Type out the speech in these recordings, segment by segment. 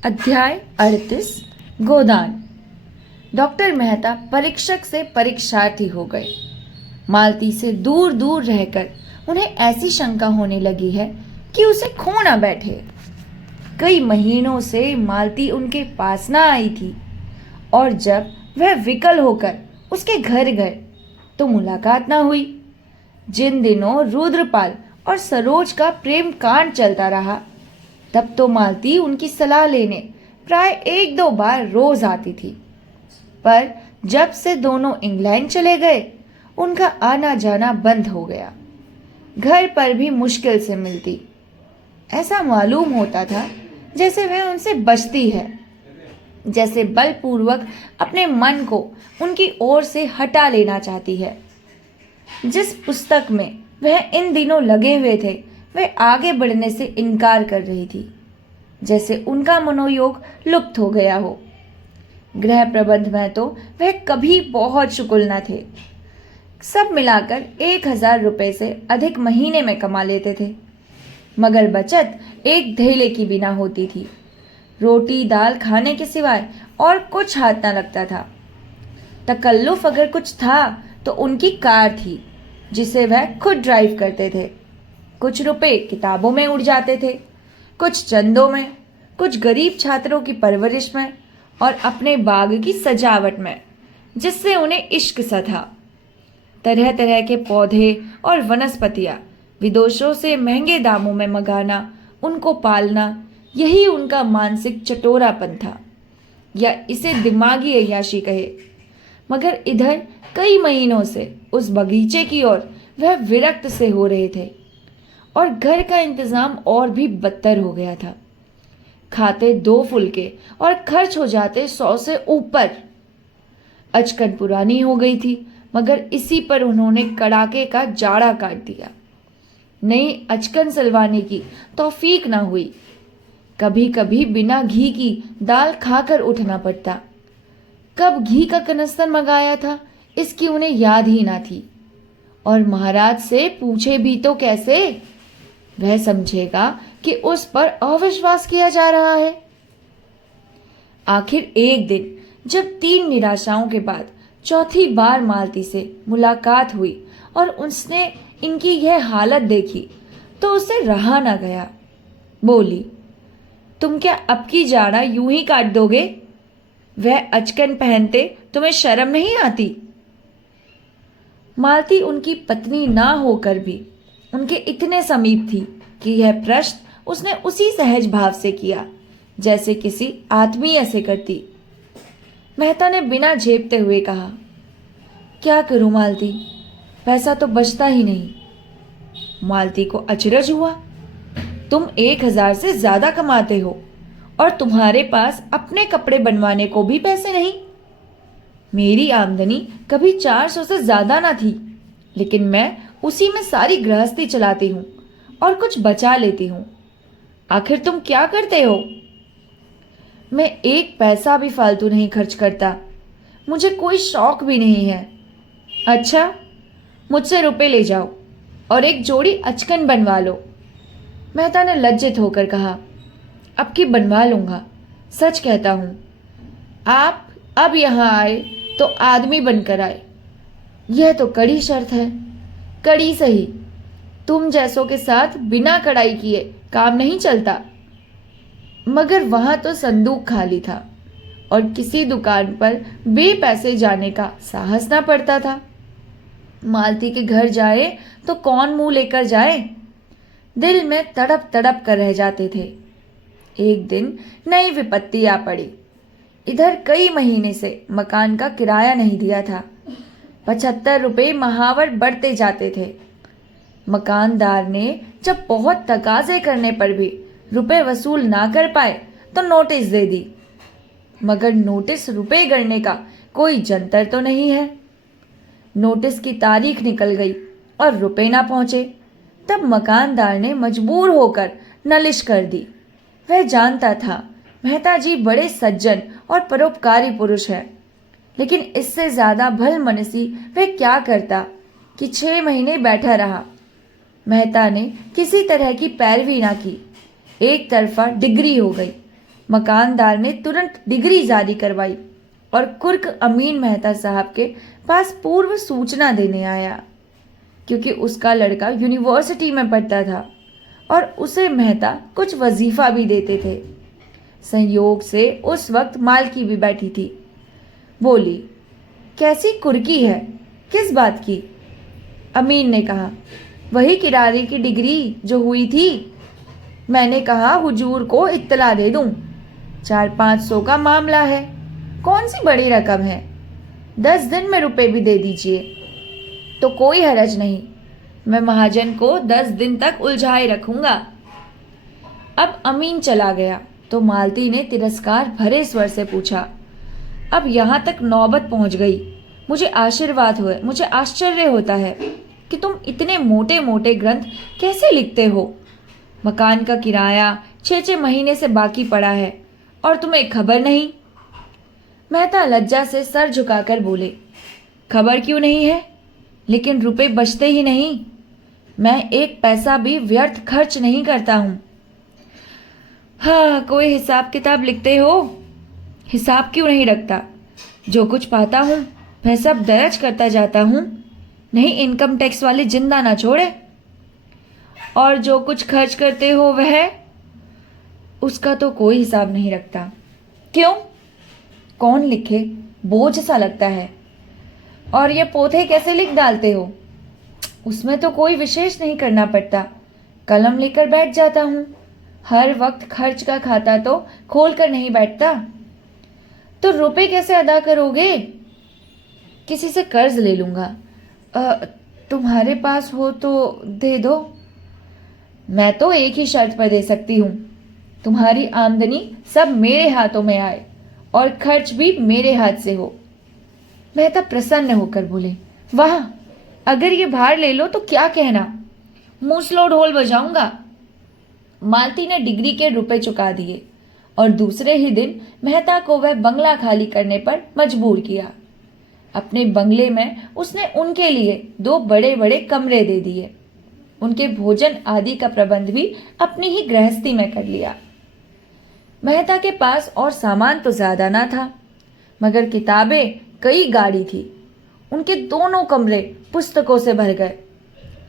अध्याय 38 गोदान। डॉक्टर मेहता परीक्षक से परीक्षार्थी हो गए। मालती से दूर दूर रहकर उन्हें ऐसी शंका होने लगी है कि उसे खो न बैठे। कई महीनों से मालती उनके पास न आई थी और जब वह विकल होकर उसके घर गए तो मुलाकात न हुई। जिन दिनों रुद्रपाल और सरोज का प्रेम कांड चलता रहा तब तो मालती उनकी सलाह लेने प्राय एक दो बार रोज आती थी, पर जब से दोनों इंग्लैंड चले गए उनका आना जाना बंद हो गया। घर पर भी मुश्किल से मिलती। ऐसा मालूम होता था जैसे वह उनसे बचती है, जैसे बलपूर्वक अपने मन को उनकी ओर से हटा लेना चाहती है। जिस पुस्तक में वह इन दिनों लगे हुए थे वह आगे बढ़ने से इनकार कर रही थी, जैसे उनका मनोयोग लुप्त हो गया हो। गृह प्रबंध में तो वह कभी बहुत शुकुल न थे। सब मिलाकर 1,000 रुपये से अधिक महीने में कमा लेते थे, मगर बचत एक धेले की बिना होती थी। रोटी दाल खाने के सिवाय और कुछ हाथ न लगता था। तकल्लुफ अगर कुछ था तो उनकी कार थी, जिसे वह खुद ड्राइव करते थे। कुछ रुपए किताबों में उड़ जाते थे, कुछ चंदों में, कुछ गरीब छात्रों की परवरिश में और अपने बाग की सजावट में, जिससे उन्हें इश्क सा था। तरह तरह के पौधे और वनस्पतियां विदेशों से महंगे दामों में मंगाना, उनको पालना, यही उनका मानसिक चटोरापन था, या इसे दिमागी अय्याशी कहे। मगर इधर कई महीनों से उस बगीचे की ओर वह विरक्त से हो रहे थे और घर का इंतजाम और भी बदतर हो गया था। खाते 2 फुलके और खर्च हो जाते 100 से ऊपर। अचकन पुरानी हो गई थी, मगर इसी पर उन्होंने कड़ाके का जाड़ा काट दिया। नई अचकन सलवाने की तौफीक न हुई। कभी कभी बिना घी की दाल खाकर उठना पड़ता। कब घी का कनस्तर मंगाया था इसकी उन्हें याद ही ना थी। और महाराज से पूछे भी तो कैसे? वह समझेगा कि उस पर अविश्वास किया जा रहा है। आखिर एक दिन जब 3 निराशाओं के बाद चौथी बार मालती से मुलाकात हुई और उसने इनकी यह हालत देखी तो उसे रहा ना गया। बोली, तुम क्या अब की जाड़ा यूं ही काट दोगे? वह अचकन पहनते तुम्हें शर्म नहीं आती? मालती उनकी पत्नी ना होकर भी उनके इतने समीप थी कि यह प्रश्न उसने उसी सहज भाव से किया जैसे किसी आत्मीय से करती। मेहता ने बिना झेपते हुए कहा, क्या करूं मालती, पैसा तो बचता ही नहीं। मालती को अचरज हुआ। तुम 1,000 से ज्यादा कमाते हो और तुम्हारे पास अपने कपड़े बनवाने को भी पैसे नहीं। मेरी आमदनी कभी 400 से ज्यादा ना थी, लेकिन मैं उसी में सारी गृहस्थी चलाती हूँ और कुछ बचा लेती हूँ। आखिर तुम क्या करते हो? मैं एक पैसा भी फालतू नहीं खर्च करता। मुझे कोई शौक भी नहीं है। अच्छा, मुझसे रुपए ले जाओ और एक जोड़ी अचकन बनवा लो। मेहता ने लज्जित होकर कहा, अब की बनवा लूंगा, सच कहता हूं। आप अब यहां आए तो आदमी बनकर आए। यह तो कड़ी शर्त है। कड़ी सही, तुम जैसों के साथ बिना कड़ाई किए काम नहीं चलता। मगर वहां तो संदूक खाली था और किसी दुकान पर बेपैसे जाने का साहस ना पड़ता था। मालती के घर जाए तो कौन मुंह लेकर जाए? दिल में तड़प तड़प कर रह जाते थे। एक दिन नई विपत्ति आ पड़ी। इधर कई महीने से मकान का किराया नहीं दिया था। 75 रुपये महावर बढ़ते जाते थे। मकानदार ने जब बहुत तकाजे करने पर भी रुपए वसूल ना कर पाए तो नोटिस दे दी। मगर नोटिस रुपए गणने का कोई जंतर तो नहीं है। नोटिस की तारीख निकल गई और रुपए ना पहुंचे। तब मकानदार ने मजबूर होकर नालिश कर दी। वह जानता था मेहता जी बड़े सज्जन और परोपकारी पुरुष है, लेकिन इससे ज्यादा भलमनसी वह क्या करता कि 6 महीने बैठा रहा। मेहता ने किसी तरह की पैरवी ना की। एक तरफा डिग्री हो गई। मकानदार ने तुरंत डिग्री जारी करवाई और कुर्क अमीन मेहता साहब के पास पूर्व सूचना देने आया, क्योंकि उसका लड़का यूनिवर्सिटी में पढ़ता था और उसे मेहता कुछ वजीफा भी देते थे। संयोग से उस वक्त मालकी भी बैठी थी। बोली, कैसी कुर्की है, किस बात की? अमीन ने कहा, वही किरारे की डिग्री जो हुई थी। मैंने कहा हुजूर को इत्तला दे दूं, 400-500 का मामला है, कौन सी बड़ी रकम है, 10 दिन में रुपए भी दे दीजिए तो कोई हरज नहीं, मैं महाजन को 10 दिन तक उलझाए रखूंगा। अब अमीन चला गया तो मालती ने तिरस्कार भरे स्वर से पूछा, अब यहाँ तक नौबत पहुँच गई, मुझे आश्चर्य होता है कि तुम इतने मोटे मोटे ग्रंथ कैसे लिखते हो। मकान का किराया 6-6 महीने से बाकी पड़ा है और तुम्हें खबर नहीं। मेहता लज्जा से सर झुकाकर बोले, खबर क्यों नहीं है, लेकिन रुपए बचते ही नहीं, मैं एक पैसा भी व्यर्थ खर्च नहीं करता हूं। हाँ, कोई हिसाब किताब लिखते हो? हिसाब क्यों नहीं रखता, जो कुछ पाता हूं वह सब दर्ज करता जाता हूं, नहीं इनकम टैक्स वाले जिंदा ना छोड़े। और जो कुछ खर्च करते हो वह, उसका तो कोई हिसाब नहीं रखता। क्यों? कौन लिखे, बोझ सा लगता है। और ये पोथे कैसे लिख डालते हो? उसमें तो कोई विशेष नहीं करना पड़ता, कलम लेकर बैठ जाता हूं, हर वक्त खर्च का खाता तो खोल कर नहीं बैठता। तो रुपए कैसे अदा करोगे? किसी से कर्ज ले लूंगा। तुम्हारे पास हो तो दे दो। मैं तो एक ही शर्त पर दे सकती हूं, तुम्हारी आमदनी सब मेरे हाथों में आए और खर्च भी मेरे हाथ से हो। मेहता प्रसन्न होकर बोले, वाह, अगर ये भार ले लो तो क्या कहना, मूसलो ढोल बजाऊंगा। मालती ने डिग्री के रुपए चुका दिए और दूसरे ही दिन मेहता को वह बंगला खाली करने पर मजबूर किया। अपने बंगले में उसने उनके लिए 2 बड़े बड़े कमरे दे दिए। उनके भोजन आदि का प्रबंध भी अपनी ही गृहस्थी में कर लिया। मेहता के पास और सामान तो ज्यादा ना था, मगर किताबें कई गाड़ी थी। उनके दोनों कमरे पुस्तकों से भर गए।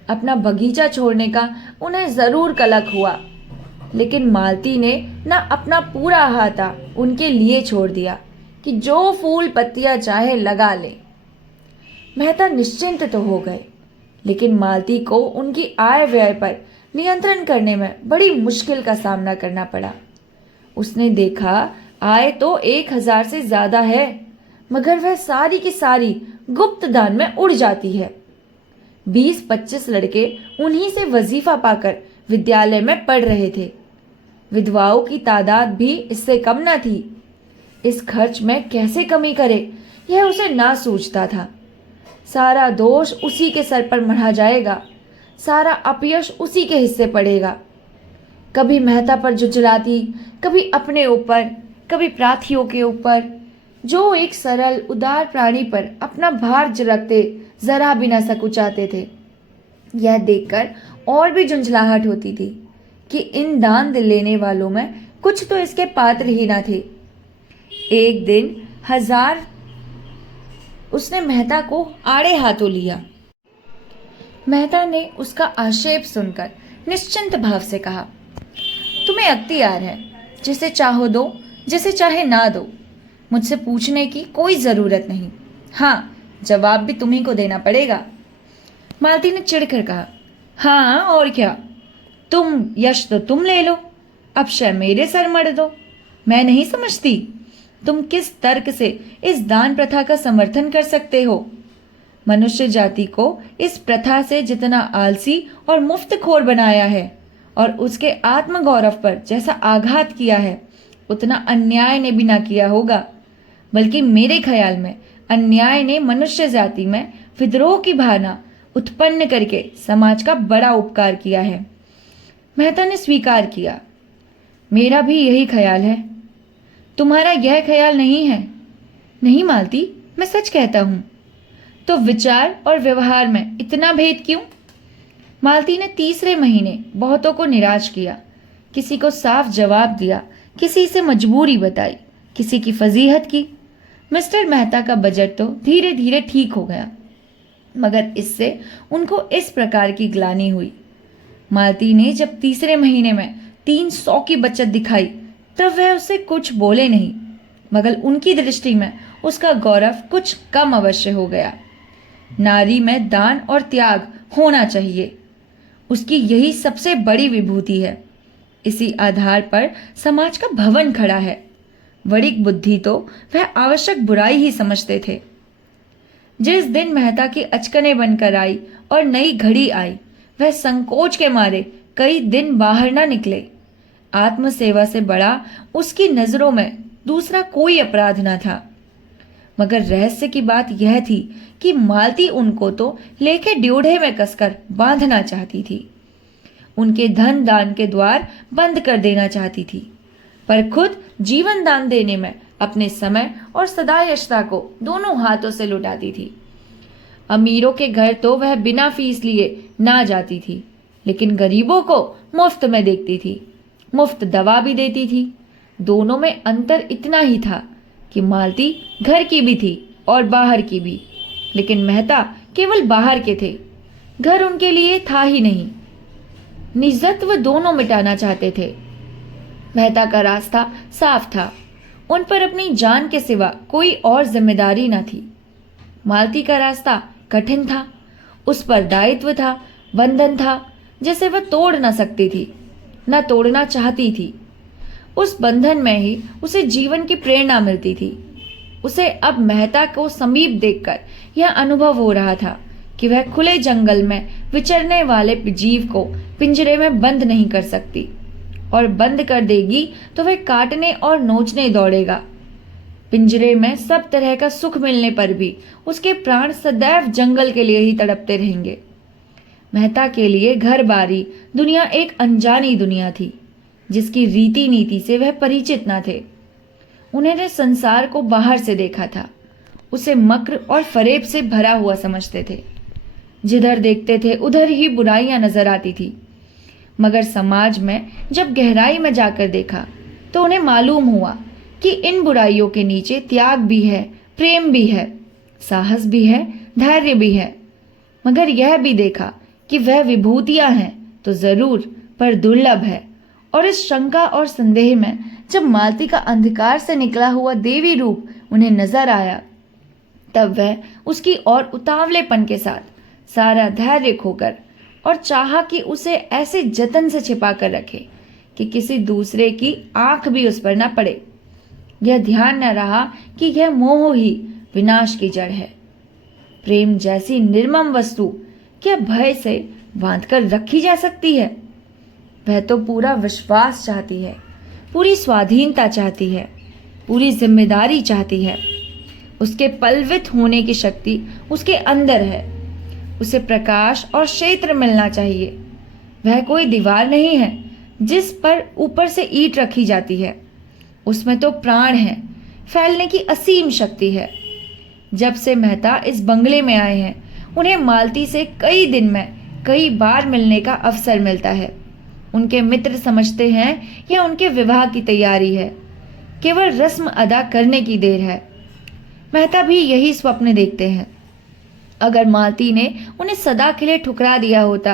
अपना बगीचा छोड़ने का उन्हें जरूर कलक हुआ, लेकिन मालती ने न अपना पूरा अहाता उनके लिए छोड़ दिया कि जो फूल पत्तियां चाहे लगा ले। मेहता निश्चिंत तो हो गए, लेकिन मालती को उनकी आय व्यय पर नियंत्रण करने में बड़ी मुश्किल का सामना करना पड़ा। उसने देखा आय तो 1000 से ज्यादा है, मगर वह सारी की सारी गुप्त दान में उड़ जाती है। 20-25 लड़के उन्हीं से वजीफा पाकर विद्यालय में पढ़ रहे थे। विधवाओं की तादाद भी इससे कम न थी। इस खर्च में कैसे कमी करे, यह उसे ना सूझता था। सारा दोष उसी के सर पर मढ़ा जाएगा, सारा अपयश उसी के हिस्से पड़ेगा। कभी मेहता पर झुंझलाती, कभी अपने ऊपर, कभी प्राथियों के ऊपर, जो एक सरल उदार प्राणी पर अपना भार रखते जरा भी न सकुचाते थे। यह देखकर और भी झुंझलाहट होती थी कि इन दान लेने वालों में कुछ तो इसके पात्र ही न थे। एक दिन 1000 उसने मेहता को आड़े हाथों लिया। मेहता ने उसका आक्षेप सुनकर निश्चिंत भाव से कहा, तुम्हें अख्तियार है, जिसे चाहो दो, जिसे चाहे ना दो, मुझसे पूछने की कोई जरूरत नहीं। हाँ, जवाब भी तुम्ही को देना पड़ेगा। मालती ने चिढ़कर कहा, हाँ और क्या, तुम यश तो तुम ले लो, अब शय मेरे सर मढ़ दो। मैं नहीं समझती तुम किस तर्क से इस दान प्रथा का समर्थन कर सकते हो। मनुष्य जाति को इस प्रथा से जितना आलसी और मुफ्तखोर बनाया है और उसके आत्मगौरव पर जैसा आघात किया है, उतना अन्याय ने भी ना किया होगा। बल्कि मेरे ख्याल में अन्याय ने मनुष्य जाति में विद्रोह की भावना उत्पन्न करके समाज का बड़ा उपकार किया है। मेहता ने स्वीकार किया, मेरा भी यही ख्याल है। तुम्हारा यह ख्याल नहीं है? नहीं मालती, मैं सच कहता हूं। तो विचार और व्यवहार में इतना भेद क्यों? मालती ने तीसरे महीने बहुतों को निराश किया, किसी को साफ जवाब दिया किसी से मजबूरी बताई, किसी की फजीहत की। मिस्टर मेहता का बजट तो धीरे धीरे ठीक हो गया, मगर इससे उनको इस प्रकार की ग्लानि हुई। मालती ने जब तीसरे महीने में 300 की बचत दिखाई, तब वह उससे कुछ बोले नहीं, मगर उनकी दृष्टि में उसका गौरव कुछ कम अवश्य हो गया। नारी में दान और त्याग होना चाहिए, उसकी यही सबसे बड़ी विभूति है। इसी आधार पर समाज का भवन खड़ा है। वणिक बुद्धि तो वह आवश्यक बुराई ही समझते थे। जिस दिन मेहता की अचकने बनकर आई और नई घड़ी आई, वह संकोच के मारे कई दिन बाहर न निकले। आत्मसेवा से बड़ा उसकी नजरों में दूसरा कोई अपराध न था। मगर रहस्य की बात यह थी कि मालती उनको तो लेके ड्योढ़े में कसकर बांधना चाहती थी, उनके धन दान के द्वार बंद कर देना चाहती थी, पर खुद जीवन दान देने में अपने समय और सदायशता को दोनों हाथों से लुटाती थी। अमीरों के घर तो वह बिना फीस लिए ना जाती थी, लेकिन गरीबों को मुफ्त में देखती थी, मुफ्त दवा भी देती थी। दोनों में अंतर इतना ही था कि मालती घर की भी थी और बाहर की भी, लेकिन मेहता केवल बाहर के थे, घर उनके लिए था ही नहीं। निजत्व दोनों मिटाना चाहते थे। मेहता का रास्ता साफ था, उन पर अपनी जान के सिवा कोई और जिम्मेदारी न थी। मालती का रास्ता कठिन था, उस पर दायित्व था, बंधन था, जिसे वह तोड़ न सकती थी, न तोड़ना चाहती थी। उस बंधन में ही उसे जीवन की प्रेरणा मिलती थी। उसे अब मेहता को समीप देखकर यह अनुभव हो रहा था कि वह खुले जंगल में विचरने वाले जीव को पिंजरे में बंद नहीं कर सकती, और बंद कर देगी तो वह काटने और नोचने दौड़ेगा। पिंजरे में सब तरह का सुख मिलने पर भी उसके प्राण सदैव जंगल के लिए ही तड़पते रहेंगे। मेहता के लिए घर बारी दुनिया एक अनजानी दुनिया थी, जिसकी रीति नीति से वह परिचित न थे। उन्होंने संसार को बाहर से देखा था, उसे मक्र और फरेब से भरा हुआ समझते थे। जिधर देखते थे उधर ही बुराइयां नजर आती थी, मगर समाज में जब गहराई में जाकर देखा तो उन्हें मालूम हुआ कि इन बुराइयों के नीचे त्याग भी है, प्रेम भी है, साहस भी है, धैर्य भी है। मगर यह भी देखा कि वह विभूतियां हैं तो जरूर, पर दुर्लभ है। और इस शंका और संदेह में जब मालती का अंधकार से निकला हुआ देवी रूप उन्हें नजर आया, तब वह उसकी ओर उतावलेपन के साथ सारा धैर्य खोकर और चाहा कि उसे ऐसे जतन से छिपा कर रखे कि किसी दूसरे की आंख भी उस पर न पड़े। यह ध्यान न रहा कि यह मोह ही विनाश की जड़ है। प्रेम जैसी निर्मम वस्तु क्या भय से बांधकर रखी जा सकती है? वह तो पूरा विश्वास चाहती है, पूरी स्वाधीनता चाहती है, पूरी जिम्मेदारी चाहती है। उसके पलवित होने की शक्ति उसके अंदर है। उसे प्रकाश और क्षेत्र मिलना चाहिए। वह कोई दीवार नहीं है जिस पर ऊपर से ईंट रखी जाती है। उसमें तो प्राण है, फैलने की असीम शक्ति है। जब से मेहता इस बंगले में आए हैं, उन्हें मालती से कई दिन में कई बार मिलने का अवसर मिलता है। उनके मित्र समझते हैं यह उनके विवाह की तैयारी है, केवल रस्म अदा करने की देर है। मेहता भी यही स्वप्न देखते हैं। अगर मालती ने उन्हें सदा के लिए ठुकरा दिया होता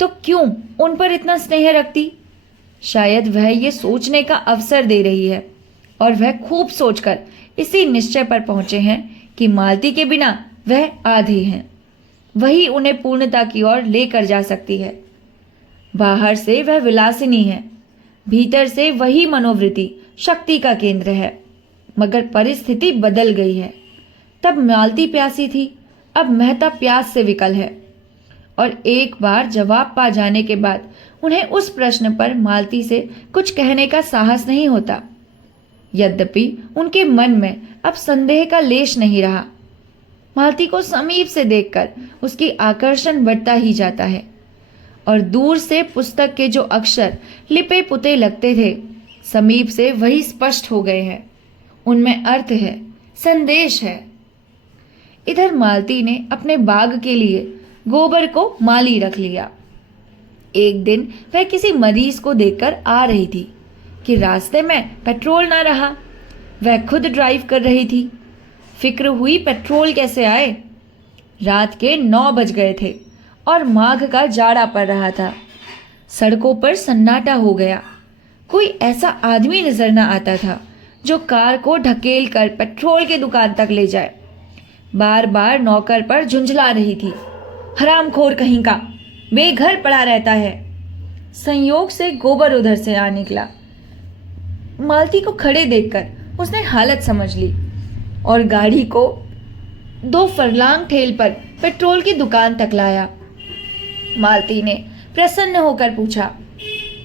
तो क्यों उन पर इतना स्नेह रखती? शायद वह ये सोचने का अवसर दे रही है, और वह खूब सोचकर इसी निश्चय पर पहुंचे हैं कि मालती के बिना वह आधे हैं। वही उन्हें पूर्णता की ओर लेकर जा सकती है। बाहर से वह विलासिनी है, भीतर से वही मनोवृत्ति शक्ति का केंद्र है। मगर परिस्थिति बदल गई है। तब मालती प्यासी थी, अब मेहता प्यास से विकल है। और एक बार जवाब पा जाने के बाद उन्हें उस प्रश्न पर मालती से कुछ कहने का साहस नहीं होता। यद्यपि उनके मन में अब संदेह का लेश नहीं रहा। मालती को समीप से देखकर उसकी आकर्षण बढ़ता ही जाता है, और दूर से पुस्तक के जो अक्षर लिपे पुते लगते थे, समीप से वही स्पष्ट हो गए हैं। उनमें अर्थ है, संदेश है। इधर मालती ने अपने बाग के लिए गोबर को माली रख लिया। एक दिन वह किसी मरीज को देखकर आ रही थी कि रास्ते में पेट्रोल ना रहा। वह खुद ड्राइव कर रही थी। फिक्र हुई पेट्रोल कैसे आए। रात के 9 बज गए थे और माघ का जाड़ा पड़ रहा था। सड़कों पर सन्नाटा हो गया। कोई ऐसा आदमी नजर न आता था जो कार को ढकेल कर पेट्रोल की दुकान तक ले जाए। बार बार नौकर पर झुंझला रही थी, हरामखोर कहीं का, बेघर पड़ा रहता है। संयोग से गोबर उधर से आ निकला। मालती को खड़े देखकर उसने हालत समझ ली और गाड़ी को 2 फरलांग ठेल पर पेट्रोल की दुकान तक लाया। मालती ने प्रसन्न होकर पूछा,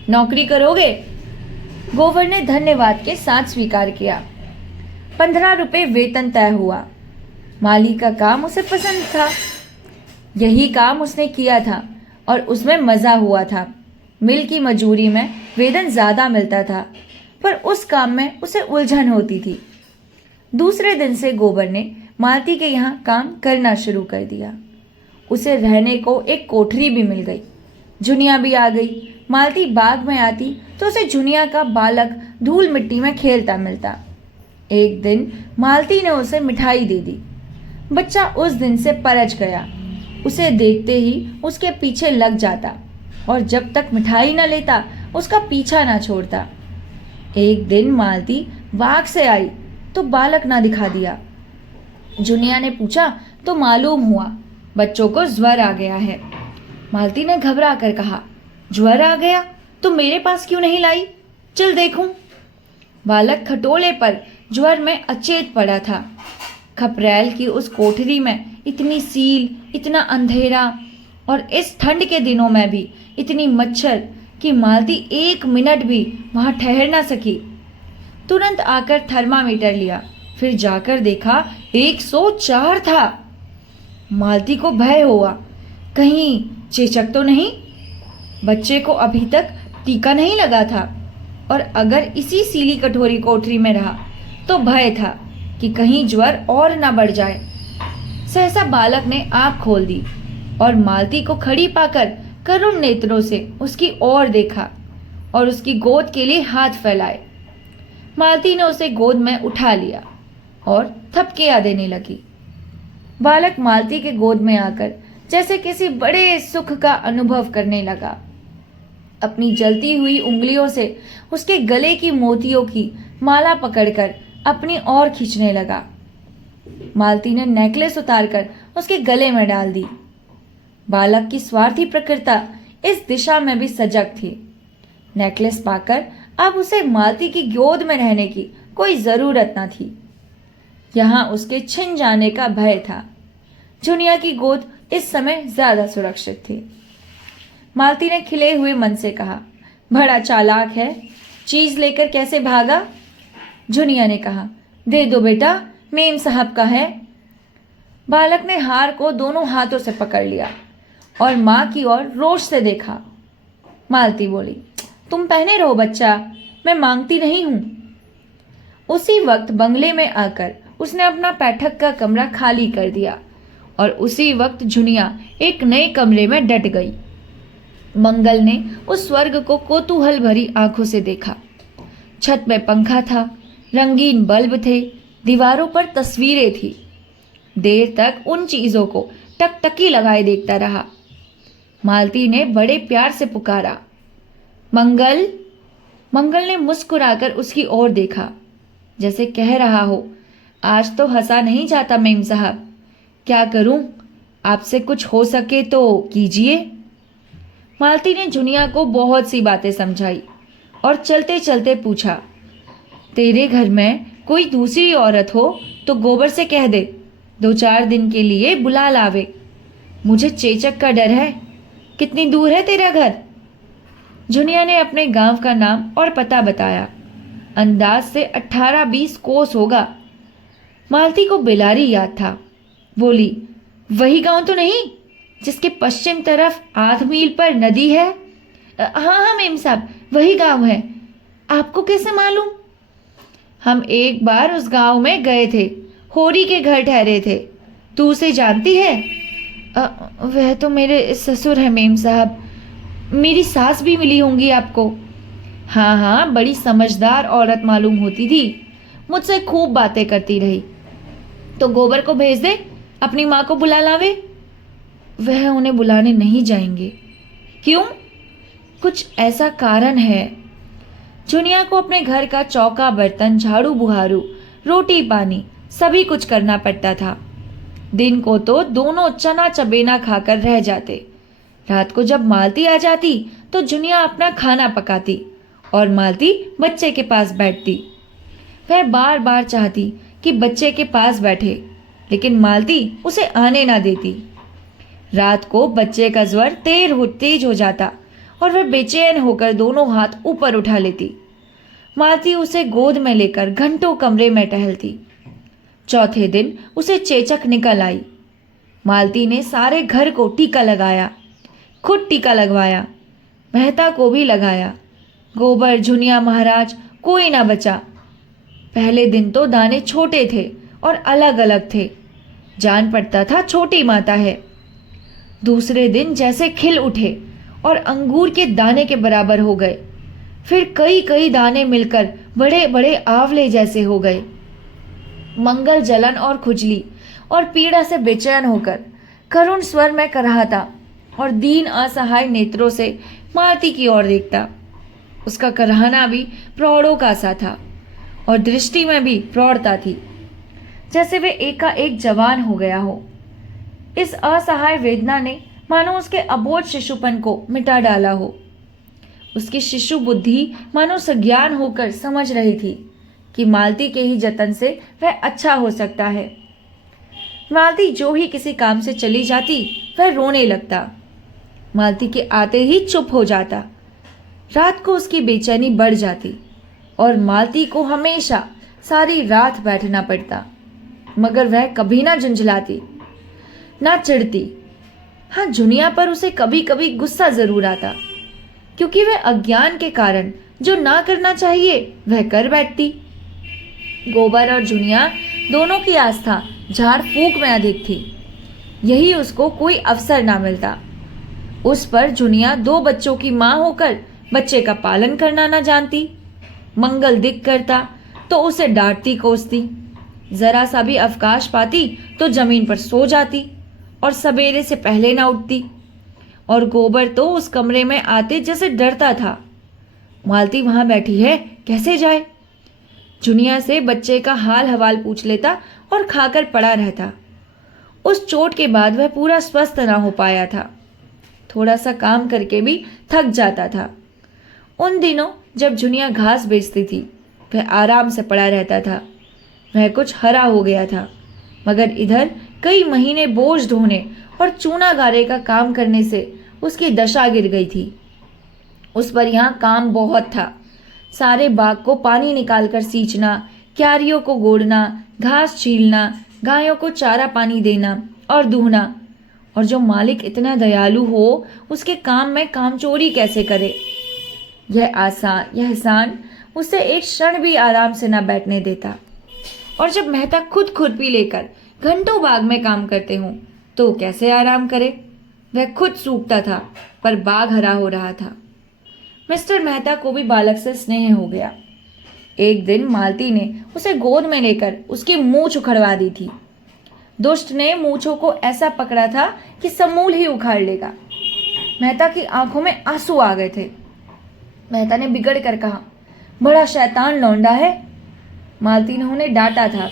नौकरी करोगे? गोबर ने धन्यवाद के साथ स्वीकार किया। 15 रुपये वेतन तय हुआ। माली का काम उसे पसंद था। यही काम उसने किया था और उसमें मजा हुआ था। मिल की मजूरी में वेतन ज्यादा मिलता था, पर उस काम में उसे उलझन होती थी। दूसरे दिन से गोबर ने मालती के यहाँ काम करना शुरू कर दिया। उसे रहने को एक कोठरी भी मिल गई। जुनिया भी आ गई। मालती बाग में आती तो उसे जुनिया का बालक धूल मिट्टी में खेलता मिलता। एक दिन मालती ने उसे मिठाई दे दी। बच्चा उस दिन से परच गया। उसे देखते ही उसके पीछे लग जाता और जब तक मिठाई न लेता उसका पीछा न छोड़ता। एक दिन मालती बाग से आई तो बालक ना दिखा दिया। जुनिया ने पूछा तो मालूम हुआ बच्चों को ज्वर आ गया है। मालती ने घबरा कर कहा, ज्वर आ गया तो मेरे पास क्यों नहीं लाई? चल देखूं। बालक खटोले पर ज्वर में अचेत पड़ा था। खपरेल की उस कोठरी में इतनी सील, इतना अंधेरा और इस ठंड के दिनों में भी इतनी मच्छर कि मालती 1 मिनट भी वहां ठहर ना सकी। तुरंत आकर थर्मामीटर लिया, फिर जाकर देखा 104 था। मालती को भय हुआ, कहीं चेचक तो नहीं। बच्चे को अभी तक टीका नहीं लगा था और अगर इसी सीली कठोरी कोठरी में रहा तो भय था कि कहीं ज्वर और न बढ़ जाए। सहसा बालक ने आंख खोल दी और मालती को खड़ी पाकर करुण नेत्रों से उसकी ओर देखा और उसकी गोद के लिए हाथ फैलाए। मालती ने उसे गोद में उठा लिया और थपकियां देने लगी। बालक मालती के गोद में आकर जैसे किसी बड़े सुख का अनुभव करने लगा। अपनी जलती हुई उंगलियों से उसके गले की मोतियों की माला पकड़कर अपनी ओर खींचने लगा। मालती ने नेकलेस उतारकर उसके गले में डाल दी। बालक की स्वार्थी प्रकृति इस दिशा में भी सजग थी। नेकलेस पाकर अब उसे मालती की गोद में रहने की कोई जरूरत न थी। यहां उसके छिन जाने का भय था। जुनिया की गोद इस समय ज्यादा सुरक्षित थी। मालती ने खिले हुए मन से कहा, बड़ा चालाक है, चीज लेकर कैसे भागा? जुनिया ने कहा, दे दो बेटा, मेम साहब का है। बालक ने हार को दोनों हाथों से पकड़ लिया और मां की ओर रोष से देखा। मालती बोली, तुम पहने रहो बच्चा, मैं मांगती नहीं हूं। उसी वक्त बंगले में आकर उसने अपना बैठक का कमरा खाली कर दिया और उसी वक्त जुनिया एक नए कमरे में डट गई। मंगल ने उस स्वर्ग को कौतूहल भरी आंखों से देखा। छत में पंखा था, रंगीन बल्ब थे, दीवारों पर तस्वीरें थी। देर तक उन चीजों को टकटकी लगाए देखता रहा। मालती ने बड़े प्यार से पुकारा, मंगल। मंगल ने मुस्कुराकर उसकी ओर देखा, जैसे कह रहा हो, आज तो हंसा नहीं जाता मेम साहब। क्या करूं, आपसे कुछ हो सके तो कीजिए। मालती ने जुनिया को बहुत सी बातें समझाई और चलते चलते पूछा, तेरे घर में कोई दूसरी औरत हो तो गोबर से कह दे, 2-4 दिन के लिए बुला लावे। मुझे चेचक का डर है। कितनी दूर है तेरा घर? जुनिया ने अपने गांव का नाम और पता बताया। अंदाज से 18-20 कोस होगा। मालती को बिलारी याद था। बोली, वही गांव तो नहीं जिसके पश्चिम तरफ 8 मील पर नदी है? हाँ मेम साहब, वही गांव है। आपको कैसे मालूम? हम एक बार उस गांव में गए थे, होरी के घर ठहरे थे। तू उसे जानती है? वह तो मेरे ससुर है मेम साहब। मेरी सास भी मिली होंगी आपको। हाँ हाँ, बड़ी समझदार औरत मालूम होती थी। मुझसे खूब बातें करती रही। तो गोबर को भेज दे, अपनी माँ को बुला लावे। वह उन्हें बुलाने नहीं जाएंगे। क्यों? कुछ ऐसा कारण है। जुनिया को अपने घर का चौका बर्तन, झाड़ू बुहारू, रोटी पानी सभी कुछ करना पड़ता था। दिन को तो दोनों चना चबेना खाकर रह जाते। रात को जब मालती आ जाती तो जुनिया अपना खाना पकाती और मालती बच्चे के पास बैठती। वह बार बार चाहती कि बच्चे के पास बैठे, लेकिन मालती उसे आने ना देती। रात को बच्चे का ज्वर तेज हो जाता और वह बेचैन होकर दोनों हाथ ऊपर उठा लेती। मालती उसे गोद में लेकर घंटों कमरे में टहलती। चौथे दिन उसे चेचक निकल आई। मालती ने सारे घर को टीका लगाया, खुद टीका लगवाया, मेहता को भी लगाया। गोबर, झुनिया, महाराज कोई ना बचा। पहले दिन तो दाने छोटे थे और अलग अलग थे, जान पड़ता था छोटी माता है। दूसरे दिन जैसे खिल उठे और अंगूर के दाने के बराबर हो गए। फिर कई कई दाने मिलकर बड़े बड़े आंवले जैसे हो गए। मंगल जलन और खुजली और पीड़ा से बेचैन होकर करुण स्वर में कराहता और दीन असहाय नेत्रों से मालती की ओर देखता। उसका कराहना भी प्रौढ़ों का सा था और दृष्टि में भी प्रौढ़ता थी, जैसे वे एकाएक जवान हो गया हो। इस असहाय वेदना ने मानो उसके अबोध शिशुपन को मिटा डाला हो। उसकी शिशु बुद्धि मानो सज्ञान होकर समझ रही थी कि मालती के ही जतन से वह अच्छा हो सकता है। मालती जो ही किसी काम से चली जाती वह रोने लगता। मालती के आते ही चुप हो जाता। रात को उसकी बेचैनी बढ़ जाती और मालती को हमेशा सारी रात बैठना पड़ता, मगर वह कभी ना झुंझलाती, ना चिढ़ती। हाँ, जुनिया पर उसे कभी कभी गुस्सा जरूर आता, क्योंकि वह अज्ञान के कारण जो ना करना चाहिए वह कर बैठती। गोबर और जुनिया दोनों की आस्था झाड़ फूक में अधिक थी। यही उसको कोई अवसर ना मिलता। उस पर जुनिया 2 बच्चों की मां होकर बच्चे का पालन करना ना जानती। मंगल दिख करता तो उसे डांटती कोसती। जरा सा भी अवकाश पाती तो जमीन पर सो जाती और सवेरे से पहले ना उठती। और गोबर तो उस कमरे में आते जैसे डरता था। मालती वहां बैठी है, कैसे जाए? जुनिया से बच्चे का हाल हवाल पूछ लेता और खाकर पड़ा रहता। उस चोट के बाद वह पूरा स्वस्थ ना हो पाया था। थोड़ा सा काम करके भी थक जाता था। उन दिनों जब जुनिया घास बेचती थी वह आराम से पड़ा रहता था। वह कुछ हरा हो गया था, मगर इधर कई महीने बोझ ढोने और चूना गारे का काम करने से उसकी दशा गिर गई थी। उस पर यहाँ काम बहुत था। सारे बाग को पानी निकालकर सींचना, क्यारियों को गोड़ना, घास छीलना, गायों को चारा पानी देना और दूहना। और जो मालिक इतना दयालु हो उसके काम में कामचोरी कैसे करे? यह एहसान उसे एक क्षण भी आराम से न बैठने देता। और जब मेहता खुद खुरपी लेकर घंटों बाग में काम करते हों तो कैसे आराम करे? वह खुद सूखता था पर बाग हरा हो रहा था। मिस्टर मेहता को भी बालक से स्नेह हो गया। एक दिन मालती ने उसे गोद में लेकर उसकी मूंछ उखड़वा दी थी। दुष्ट ने मूंछों को ऐसा पकड़ा था कि समूल ही उखाड़ लेगा। मेहता की आंखों में आंसू आ गए थे। मेहता ने बिगड़ कर कहा, बड़ा शैतान लौंडा है। मालती ने उन्हें डांटा था,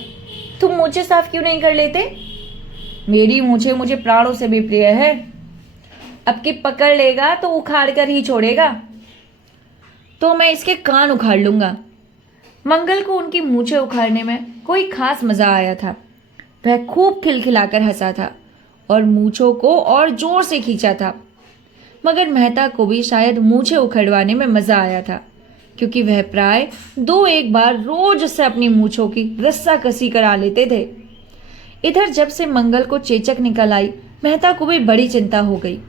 तुम मूंछें साफ क्यों नहीं कर लेते? मेरी मूंछें मुझे प्राणों से भी प्रिय है। अब की पकड़ लेगा तो उखाड़ कर ही छोड़ेगा। तो मैं इसके कान उखाड़ लूंगा। मंगल को उनकी मूंछें उखाड़ने में कोई खास मजा आया था। वह खूब खिलखिलाकर हंसा था और मूंछों को और जोर से खींचा था। मगर मेहता को भी शायद मूंछें उखड़वाने में मजा आया था, क्योंकि वह प्राय 2-1 बार रोज से अपनी मूंछों की रस्सा कसी करा लेते थे। इधर जब से मंगल को चेचक निकल आई, मेहता को भी बड़ी चिंता हो गई।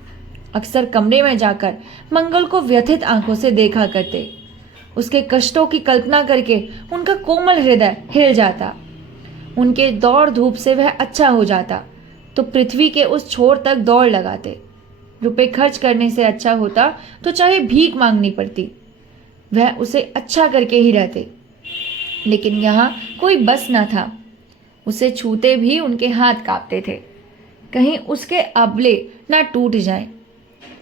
अक्सर कमरे में जाकर मंगल को व्यथित आंखों से देखा करते। उसके कष्टों की कल्पना करके उनका कोमल हृदय हिल जाता। उनके दौड़ धूप से वह अच्छा हो जाता तो पृथ्वी के उस छोर तक दौड़ लगाते। रुपए खर्च करने से अच्छा होता तो चाहे भीख मांगनी पड़ती। वह उसे अच्छा करके ही रहते, लेकिन यहाँ कोई बस न था। उसे छूते भी उनके हाथ कांपते थे, कहीं उसके अबले ना टूट जाएं।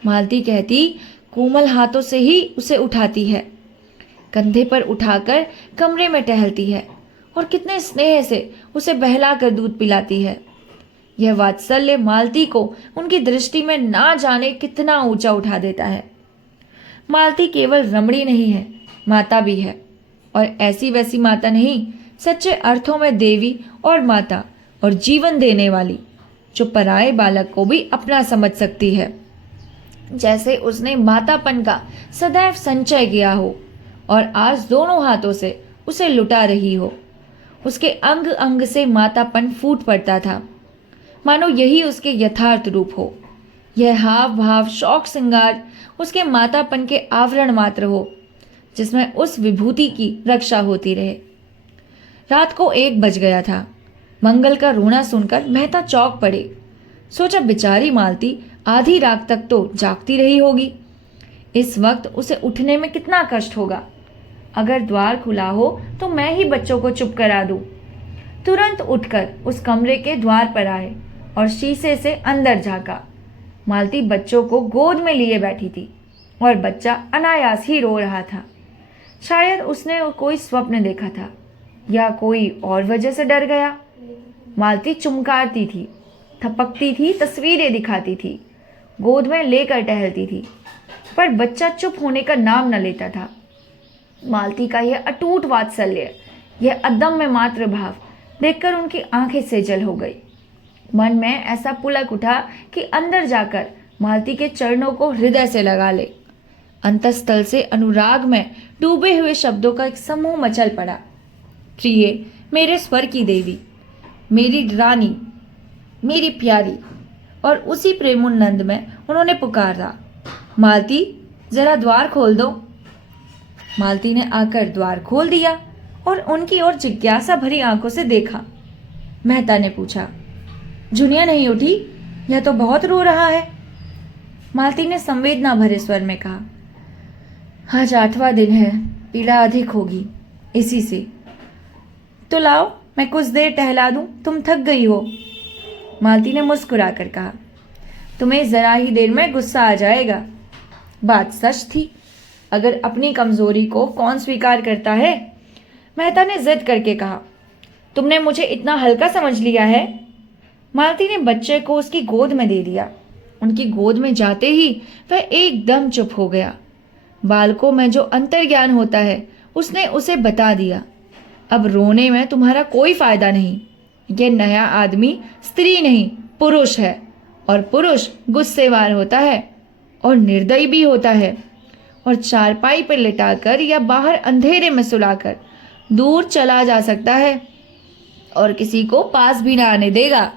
मालती कहती, कोमल हाथों से ही उसे उठाती है, कंधे पर उठाकर कमरे में टहलती है और कितने स्नेह से उसे बहलाकर दूध पिलाती है। यह वात्सल्य मालती को उनकी दृष्टि में ना जाने कितना ऊंचा उठा देता है। मालती केवल रमणी नहीं है, माता भी है, और ऐसी वैसी माता नहीं, सच्चे अर्थों में देवी और माता, और जीवन देने वाली, जो पराये बालक को भी अपना समझ सकती है, जैसे उसने मातापन का सदैव संचय किया हो और आज दोनों हाथों से उसे लुटा रही हो। उसके अंग अंग से मातापन फूट पड़ता था, मानो यही उसके यथार्थ रूप हो। यह हाव भाव शौक श्रृंगार उसके मातापन के आवरण मात्र हो, जिसमें उस विभूति की रक्षा होती रहे। रात को 1 बज गया था। मंगल का रोना सुनकर मेहता चौंक पड़े। सोचा, बेचारी मालती आधी रात तक तो जागती रही होगी। इस वक्त उसे उठने में कितना कष्ट होगा। अगर द्वार खुला हो तो मैं ही बच्चों को चुप करा दूं। तुरंत उठकर उस कमरे के द्वार पर आए और शीशे से अंदर झांका। मालती बच्चों को गोद में लिए बैठी थी और बच्चा अनायास ही रो रहा था। शायद उसने कोई स्वप्न देखा था या कोई और वजह से डर गया। मालती चुमकारती थी, थपकती थी, तस्वीरें दिखाती थी, गोद में लेकर टहलती थी, पर बच्चा चुप होने का नाम न लेता था। मालती का यह अटूट वात्सल्य, यह अदम्य मातृ भाव देखकर उनकी आंखें सेजल हो गई। मन में ऐसा पुलक उठा कि अंदर जाकर मालती के चरणों को हृदय से लगा ले। अंतस्थल से अनुराग में डूबे हुए शब्दों का एक समूह मचल पड़ा। प्रिय, मेरे स्वर की देवी, मेरी रानी, मेरी प्यारी। और उसी प्रेमोन्नंद में उन्होंने पुकारा, मालती, जरा द्वार खोल दो। मालती ने आकर द्वार खोल दिया और उनकी ओर जिज्ञासा भरी आंखों से देखा। मेहता ने पूछा, जुनिया नहीं उठी? यह तो बहुत रो रहा है। मालती ने संवेदना भरे स्वर में कहा, आज 8वां दिन है, पीड़ा अधिक होगी इसी से। तो लाओ, मैं कुछ देर टहला दूं, तुम थक गई हो। मालती ने मुस्कुराकर कहा, तुम्हें जरा ही देर में गुस्सा आ जाएगा। बात सच थी। अगर अपनी कमजोरी को कौन स्वीकार करता है? मेहता ने जिद करके कहा, तुमने मुझे इतना हल्का समझ लिया है? मालती ने बच्चे को उसकी गोद में दे दिया। उनकी गोद में जाते ही वह एकदम चुप हो गया। बालकों में जो अंतर्ज्ञान होता है उसने उसे बता दिया, अब रोने में तुम्हारा कोई फायदा नहीं। यह नया आदमी स्त्री नहीं, पुरुष है, और पुरुष गुस्सेवार होता है और निर्दयी भी होता है, और चारपाई पर लिटाकर या बाहर अंधेरे में सुलाकर दूर चला जा सकता है और किसी को पास भी ना आने देगा।